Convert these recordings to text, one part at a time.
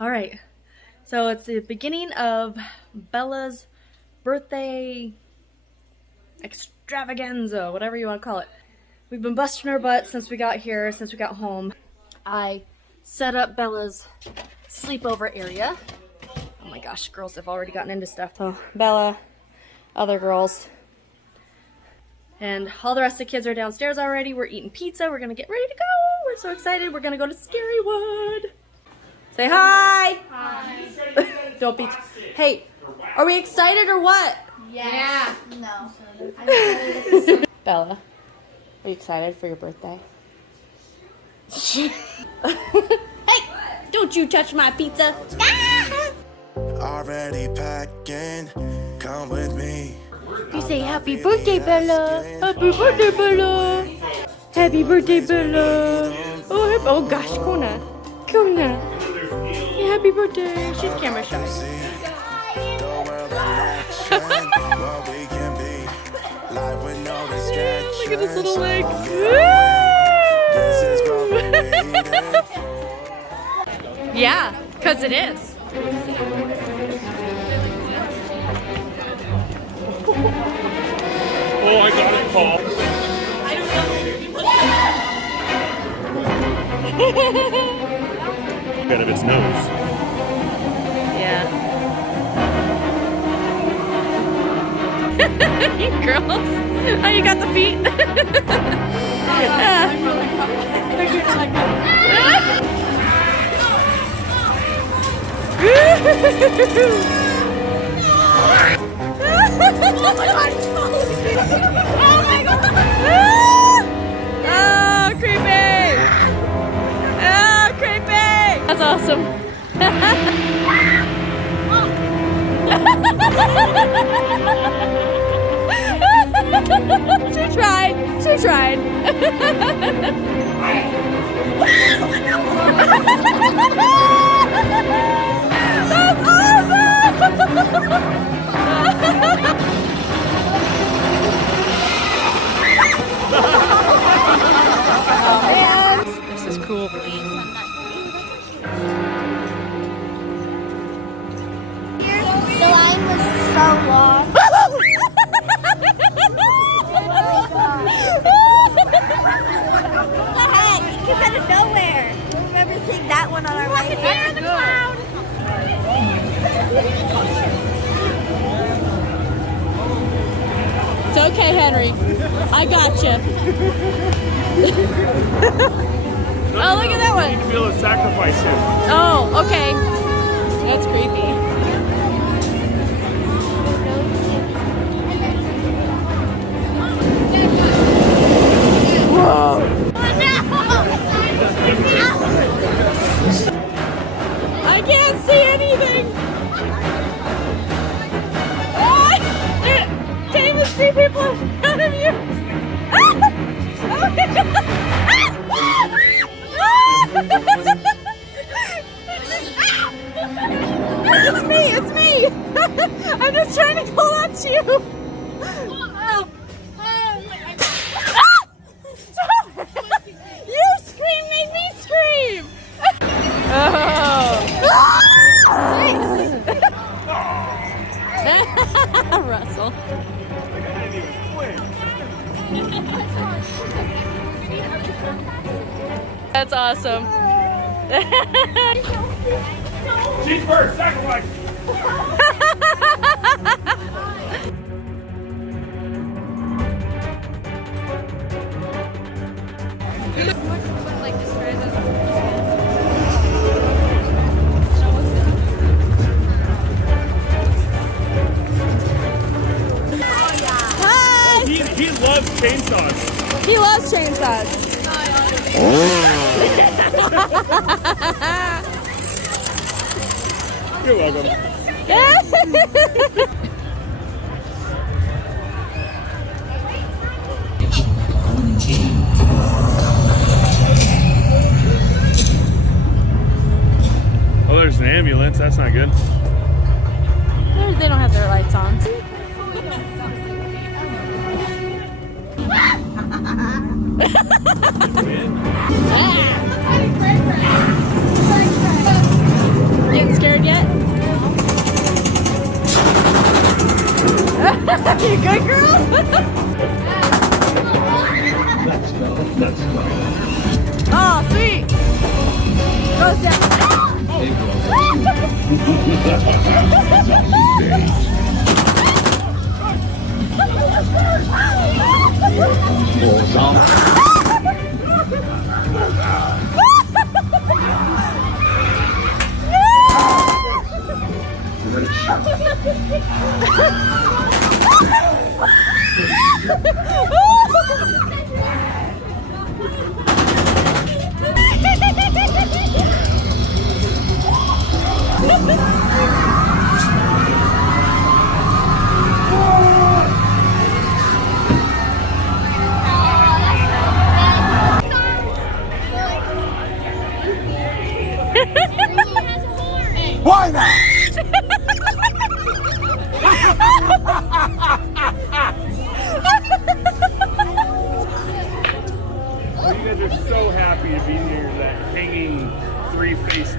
All right, so it's the beginning of Bella's birthday extravaganza, whatever you want to call it. We've been busting our butts since we got here, since we got home. I set up Bella's sleepover area. Oh my gosh, girls have already gotten into stuff. So Bella, other girls, and all the rest of the kids are downstairs already. We're eating pizza. We're gonna get ready to go. We're so excited. We're gonna go to Scarywood. Say hi. Hi. Don't be. Hey, are we excited or what? Yeah. No. Bella, are you excited for your birthday? Hey, don't you touch my pizza. Already packing, come with me. You say happy birthday, Bella. Happy birthday, Bella. Happy birthday, Bella. Oh gosh, Kona. Kona. Yeah, happy birthday. She's camera shy. Look at his little legs. Yeah, because it is. Oh, I got it, Paul. Out of its nose. Yeah. Girls, oh, you got the feet? Oh my god! Oh, creepy! Oh, creepy! That's awesome. She tried. She tried. That's Oh man, this is cool. The line was so long. What the heck? It came out of nowhere. I remember seeing that one on our way. Here in the cloud. It's okay, Henry. I got you. Oh, look at that one. You need to be able to sacrifice him. Oh, okay. That's creepy. Whoa. I can't see anything. Can't even see people in front of you. Oh my god. It's me, it's me. I'm just trying to call out to you. You scream made me scream. Russell. That's awesome. She's first, sacrifice. He loves chainsaws. He loves chainsaws. You're welcome. Oh, there's an ambulance. That's not good. They don't have their lights on. scared yet? You good, girl? Oh, sweet. Goes down. Why not? Oh, you guys are so happy to be near that hanging three-faced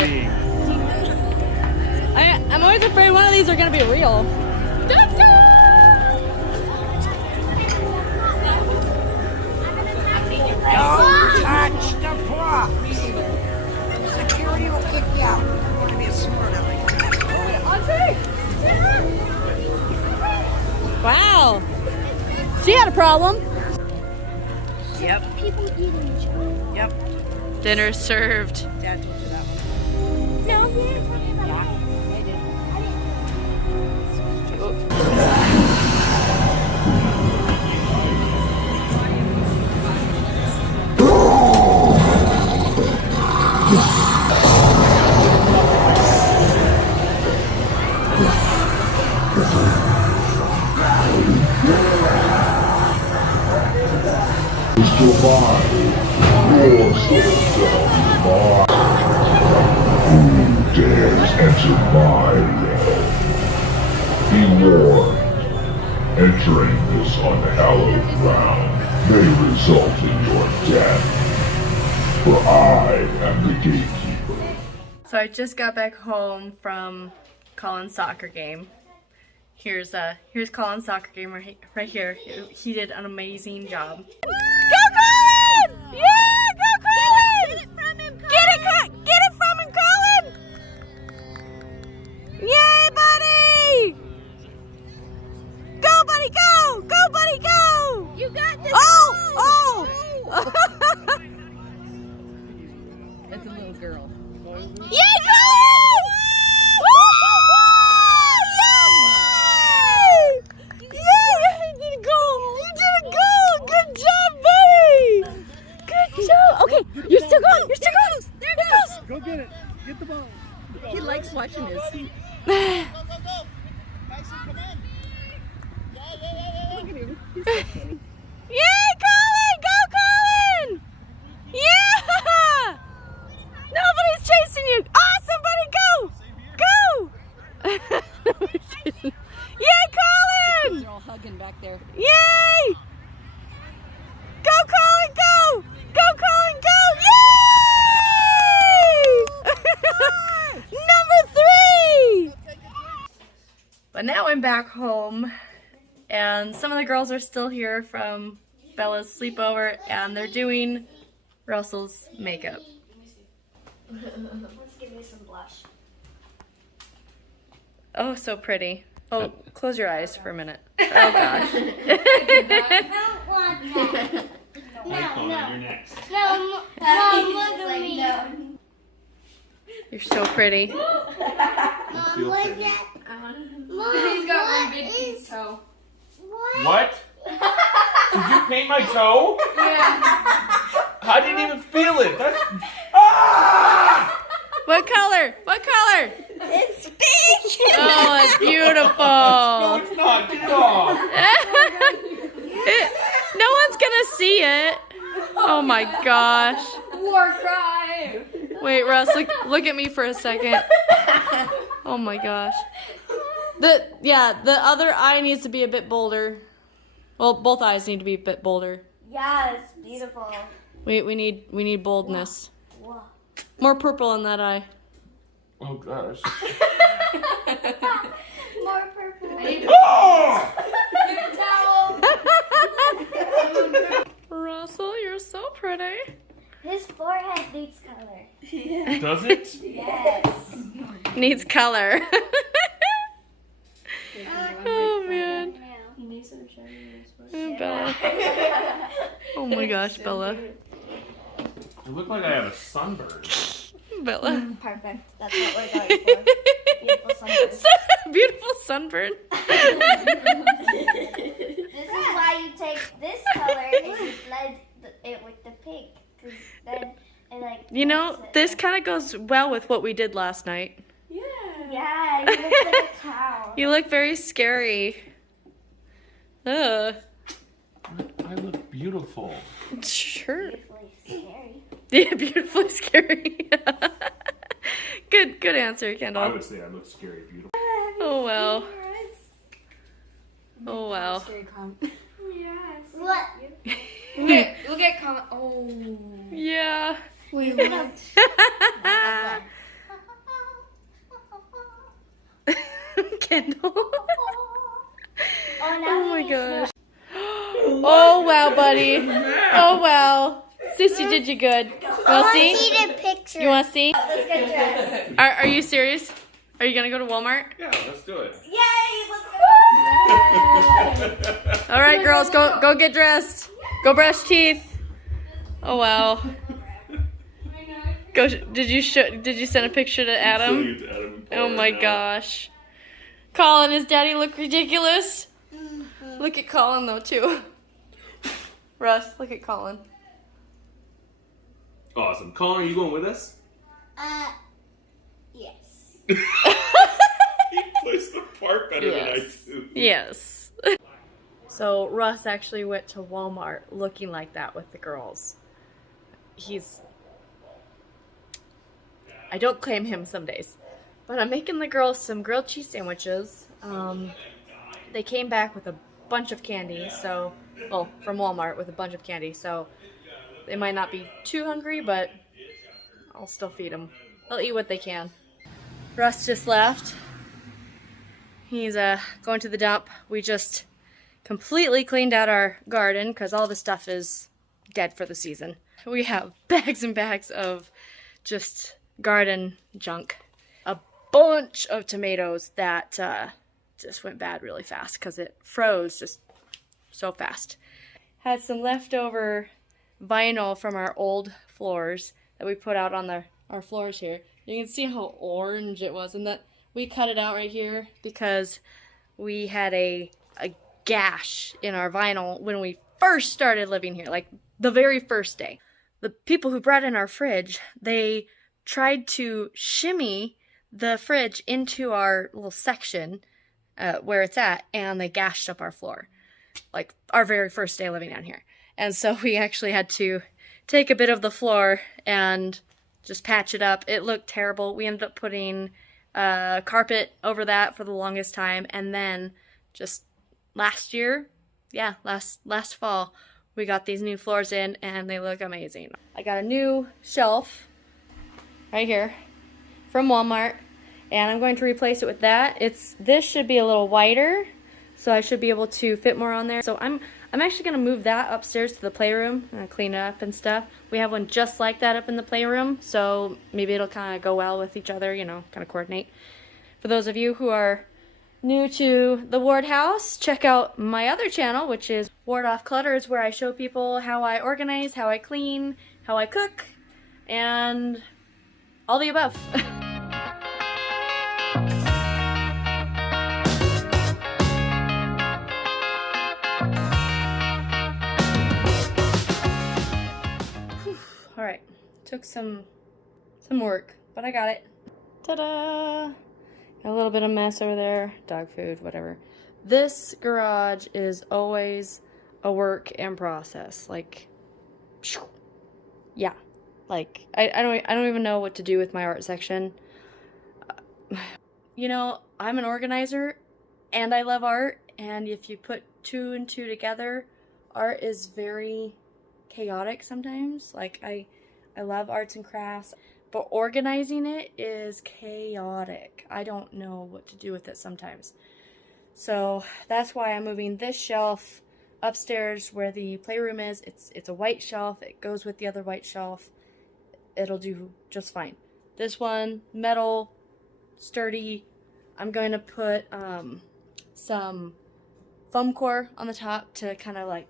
being. I'm always afraid one of these are gonna be real. Don't touch the prop. Security will kick you out. Give me a smart aleck. Wow. She had a problem. Yep. People eating each other. Yep. Dinner served. Dad told you that one. No, he didn't tell me about Yeah, it. I Who dares enter my realm? Be warned, entering this unhallowed ground may result in your death, for I am the gatekeeper. So I just got back home from Colin's soccer game. Here's Colin's soccer game right here. He did an amazing job. Go Colin! Yeah, go Colin! Get it from him, Colin! Get it from him, Colin! Yay, buddy! Go, buddy, go! Go, buddy, go! You got this. Oh! That's a little girl. Yay, Colin! Yay! Yay! You did a goal! You did a goal! Good job, buddy! Good job! Okay, you're still going! You're still going! There it goes! Go get it. Get the ball. He likes watching his. Yay, Colin! Go, Colin! Yeah! Nobody's chasing you! Awesome, buddy! Go! Go! Yay, Colin! They're all hugging back there. Yay! Go, Colin, go! Go, Colin, go! Yay! Number 3! But now I'm back home, and some of the girls are still here from Bella's sleepover, and they're doing Russell's makeup. Let's give me some blush. Oh, so pretty. Oh, close your eyes for a minute. Oh, gosh. I don't want that. No, You're next. no, Mom, look at me. You're so pretty. Mom, what is that? Mom, he's got one big piece toe. What? Did you paint my toe? Yeah. I didn't even feel it. That's. Ah! What color? What color? It's pink. Oh, it's No, beautiful. it's not. Get it off. No one's gonna see it. Oh my gosh. War cry. Wait, Russ, look at me for a second. Oh my gosh. The other eye needs to be a bit bolder. Well, both eyes need to be a bit bolder. Yes, beautiful. We need boldness. Whoa. More purple in that eye. Oh gosh. More purple. Russell, you're so pretty. His forehead needs color. Does it? Yes. Needs color. Oh man. Oh, Bella. Oh my gosh, Bella. I look like I have a sunburn. Bella. Perfect. That's what we're going for. Beautiful sunburn. Beautiful sunburn. This is why you take this color and you blend it with the pink. Cause then it like. You know, makes it this like- kind of goes well with what we did last night. Yeah, you look like a cow. You look very scary. Ugh. I look beautiful. Sure. Beautifully scary. Yeah, beautifully scary. Good answer, I Kendall. would say I look scary beautiful. Oh well. Oh well. What? Look at comment. Oh. Yeah. Wait, what? Kendall. Oh, now Oh my he gosh. Oh wow, buddy. Oh wow. Sissy did you good. Wanna see? see the picture. You wanna see? Let's get dressed. Are you serious? Are you gonna go to Walmart? Yeah, let's do it. Yay! Let's go. All right, girls, go get dressed. Go brush teeth. Oh wow. Go. Did you send a picture to Adam? Oh my gosh. Colin, does Daddy look ridiculous? Look at Colin though too. Russ, look at Colin. Awesome. Colin, are you going with us? Yes. He plays the part better than I Yes. do. Yes. So Russ actually went to Walmart looking like that with the girls. I don't claim him some days, but I'm making the girls some grilled cheese sandwiches. They came back with a bunch of candy, from Walmart with a bunch of candy, so they might not be too hungry, but I'll still feed them. They'll eat what they can. Russ just left. He's going to the dump. We just completely cleaned out our garden because all the stuff is dead for the season. We have bags and bags of just garden junk. A bunch of tomatoes that just went bad really fast because it froze just so fast. Had some leftover vinyl from our old floors that we put out on our floors here. You can see how orange it was, and that we cut it out right here because we had a gash in our vinyl when we first started living here, like the very first day. The people who brought in our fridge, they tried to shimmy the fridge into our little section where it's at, and they gashed up our floor, like our very first day living down here. And so we actually had to take a bit of the floor and just patch it up. It looked terrible. We ended up putting carpet over that for the longest time, and then just last fall, we got these new floors in, and they look amazing. I got a new shelf right here from Walmart, and I'm going to replace it with that. This should be a little wider, so I should be able to fit more on there. So I'm actually going to move that upstairs to the playroom and clean it up and stuff. We have one just like that up in the playroom, so maybe it'll kind of go well with each other, kind of coordinate. For those of you who are new to the Ward House, check out my other channel, which is Ward Off Clutter, where I show people how I organize, how I clean, how I cook, and all the above. Alright, took some work, but I got it. Ta-da! Got a little bit of mess over there, dog food, whatever. This garage is always a work in process. Like, yeah. Like, I don't even know what to do with my art section. I'm an organizer, and I love art, and if you put two and two together, art is very chaotic sometimes. Like, I love arts and crafts, but organizing it is chaotic. I don't know what to do with it sometimes. So that's why I'm moving this shelf upstairs where the playroom is. It's a white shelf. It goes with the other white shelf. It'll do just fine. This one, metal, sturdy. I'm going to put some foam core on the top to kind of like,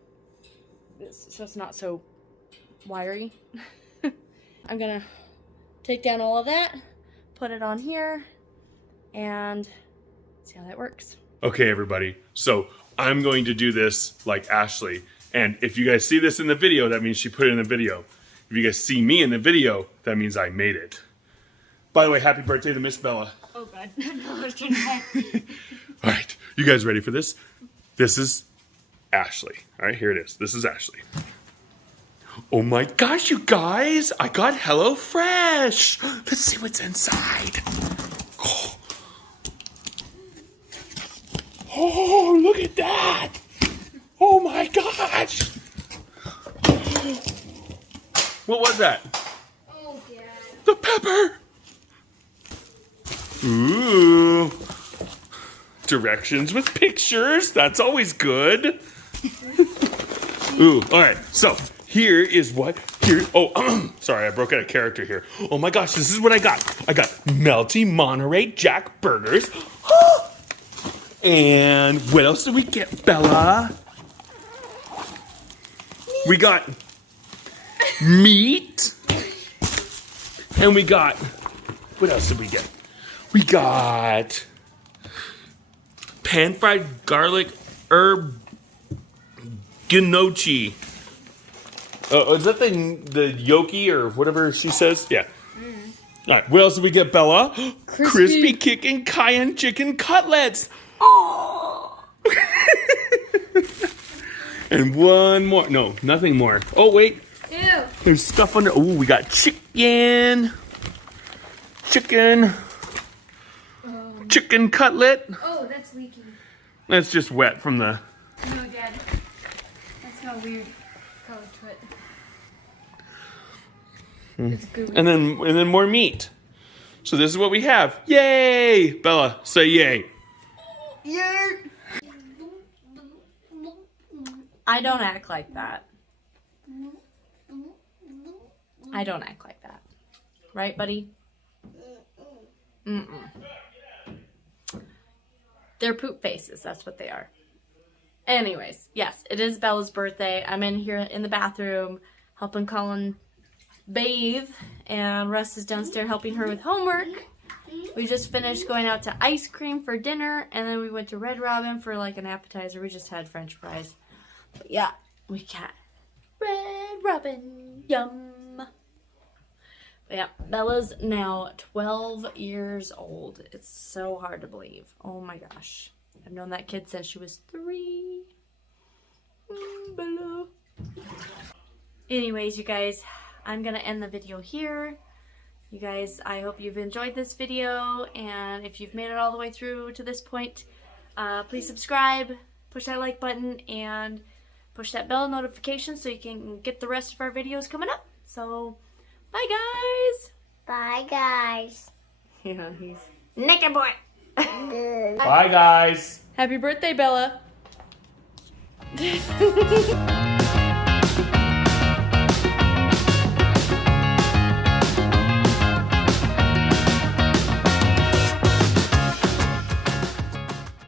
so it's not so wiry. I'm gonna take down all of that, put it on here, and see how that works. Okay, everybody. So I'm going to do this like Ashleigh. And if you guys see this in the video, that means she put it in the video. If you guys see me in the video, that means I made it. By the way, happy birthday to Miss Bella. Oh God. All right, you guys ready for this? This is Ashleigh. All right, here it is. This is Ashleigh. Oh my gosh, you guys! I got HelloFresh. Let's see what's inside. Oh, look at that! Oh my gosh! What was that? Oh, Dad. The pepper! Ooh. Directions with pictures. That's always good. Ooh, all right. So here is what here. Oh, sorry, I broke out a character here. Oh my gosh, this is what I got. I got melty Monterey Jack burgers. And what else did we get, Bella? We got meat. And we got, what else did we get? We got pan-fried garlic herb gnocchi. Is that the gnocchi or whatever she says? Yeah. All right, what else did we get, Bella? Crispy kicking cayenne chicken cutlets. Oh! And one more. No, nothing more. Oh, wait. Ew. There's stuff under. Oh, we got chicken. Chicken cutlet. Oh, that's leaking. That's just wet from the... No, Dad. That's not weird color to it. It's gooey. And then more meat. So this is what we have. Yay! Bella, say yay. Yay! I don't act like that. I don't act like that. Right, buddy? Mm-mm. They're poop faces. That's what they are. Anyways, yes, it is Bella's birthday. I'm in here in the bathroom helping Colin bathe, and Russ is downstairs helping her with homework. We just finished going out to ice cream for dinner, and then we went to Red Robin for like an appetizer. We just had French fries. But yeah, we got Red Robin. Yum. But yeah, Bella's now 12 years old. It's so hard to believe. Oh my gosh. I've known that kid since she was 3. Bella. Anyways, you guys, I'm going to end the video here. You guys, I hope you've enjoyed this video, and if you've made it all the way through to this point, please subscribe, push that like button, and push that bell notification so you can get the rest of our videos coming up. So, bye guys! Bye, guys. Yeah, he's naked boy! Bye, guys. Happy birthday, Bella!